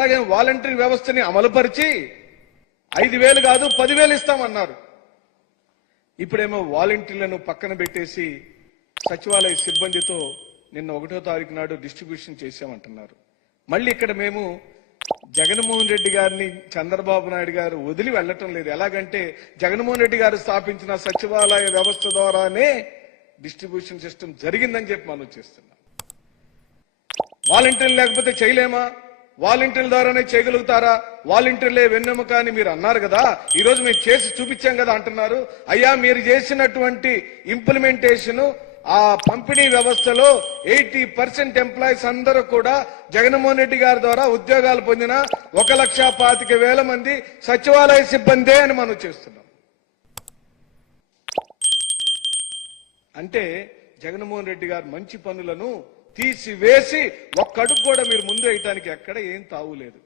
అలాగే వాలంటరీ వ్యవస్థని అమలుపరిచి 5,000 కాదు 10,000 ఇస్తామన్నారు. ఇప్పుడేమో వాలంటీర్లను పక్కన పెట్టేసి సచివాలయ సిబ్బందితో నిన్న 1వ తారీఖు నాడు డిస్ట్రిబ్యూషన్ చేశామంటున్నారు. మళ్ళీ ఇక్కడ మేము జగన్మోహన్ రెడ్డి గారిని చంద్రబాబు నాయుడు గారు వదిలి వెళ్లటం లేదు. ఎలాగంటే జగన్మోహన్ రెడ్డి గారు స్థాపించిన సచివాలయ వ్యవస్థ ద్వారానే డిస్ట్రిబ్యూషన్ సిస్టమ్ జరిగిందని చెప్పి మనం చేస్తున్నాం. వాలంటీర్లు లేకపోతే చేయలేమా? వాలంటీర్ల ద్వారానే చేయగలుగుతారా? వాలంటీర్లే వెన్నెముక అని మీరు అన్నారు కదా, ఈ రోజు మేము చేసి చూపించాం కదా అంటున్నారు. అయ్యా, మీరు చేసినటువంటి ఇంప్లిమెంటేషన్ ఆ పంపిణీ వ్యవస్థలో 80% ఎంప్లాయీస్ అందరూ కూడా జగన్మోహన్ రెడ్డి గారి ద్వారా ఉద్యోగాలు పొందిన 1,25,000 మంది సచివాలయ సిబ్బందే అని మనం చేస్తున్నాం. అంటే జగన్మోహన్ రెడ్డి గారు మంచి పనులను తీసివేసి ఒక్కడుగు కూడా మీరు ముందు వేయటానికి ఎక్కడ ఏం తావులేదు.